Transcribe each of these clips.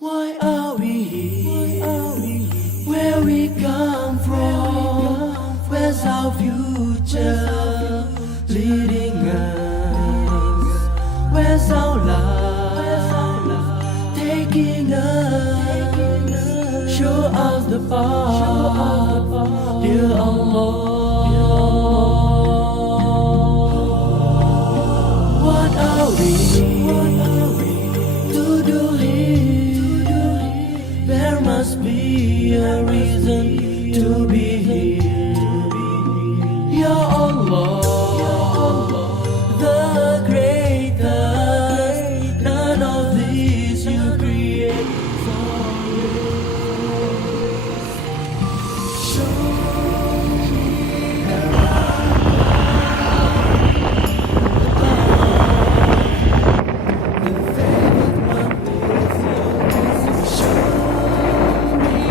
Why are we here? Where we come from? Where's our future leading us? Where's our love taking us? Show us the path, dear Allah. What are we to do here? There must be a reason to be here. Ya Allah, the greatest, none of these you create for us. Show me the favorite one with your kiss. Show me the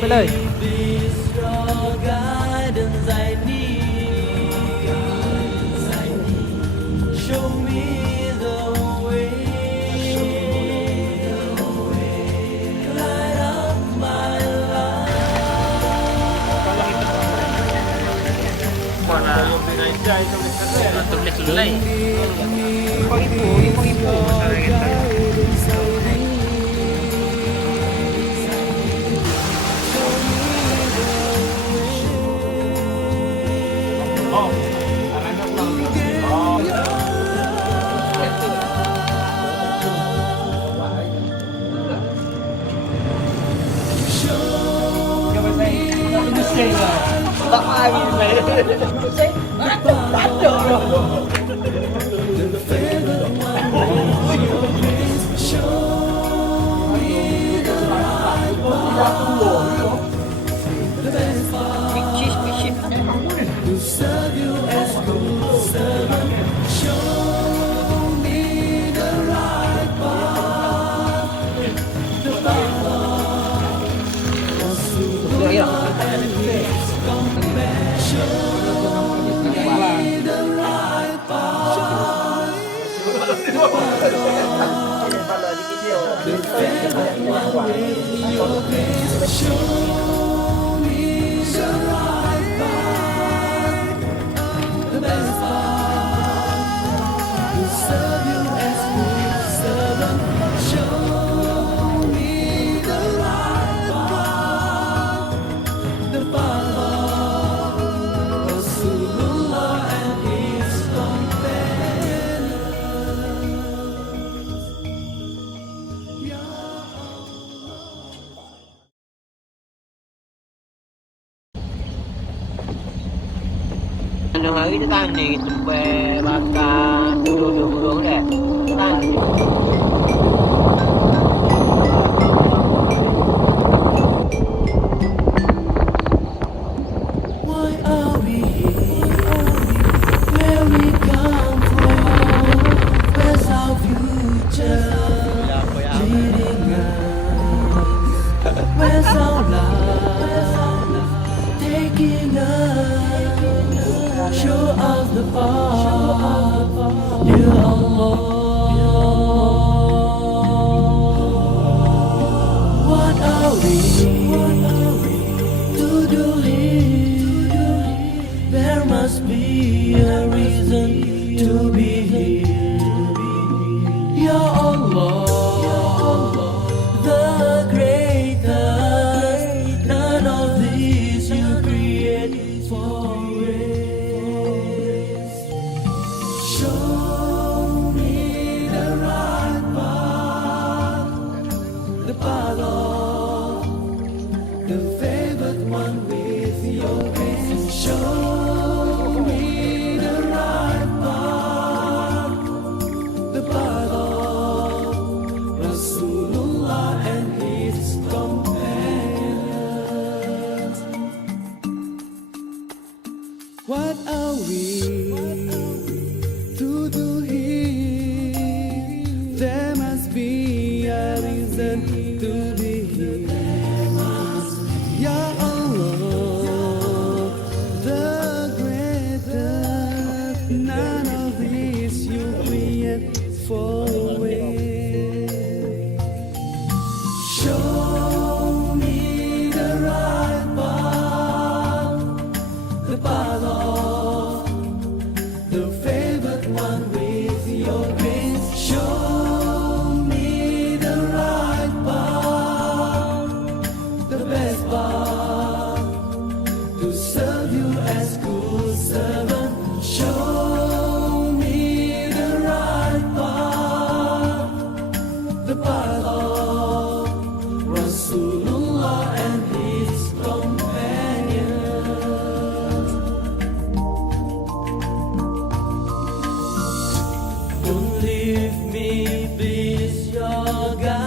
ไปเลย This your guidance I need. Show me the way. Light up my life. Para tulis-tulis. To serve you as good servant. Show me the right path. The path of Rasulullah and His compassion. Show me the right path. The favorite one with your grace. Show me the right path. The best path to serve you as good servant. Show me the right path, the path of Rasulullah and His companions. Ya Ano hari kita tahan ni sampai bakar duduk-duduk deh. Tahan ni. Why are we here? Where we come from? Where's our future leading us? Where's our love taking us? Show us the path, dear Allah. be here. Ya Allah, the greatest. None of these you create for grace. Show me the right path, the path of the favored one with your grace. Show me the right path, the path of Rasulullah and his companions. What are we to do here? There must be a reason to be here. Ya Allah, the greatest. None of these you create for waste. Show me the right path, the path of the favored one with your grace. Show me the right path, the best path to serve you as good servant. Show me the right path, the path of Rasulullah and his companions. Don't leave me, please, your God.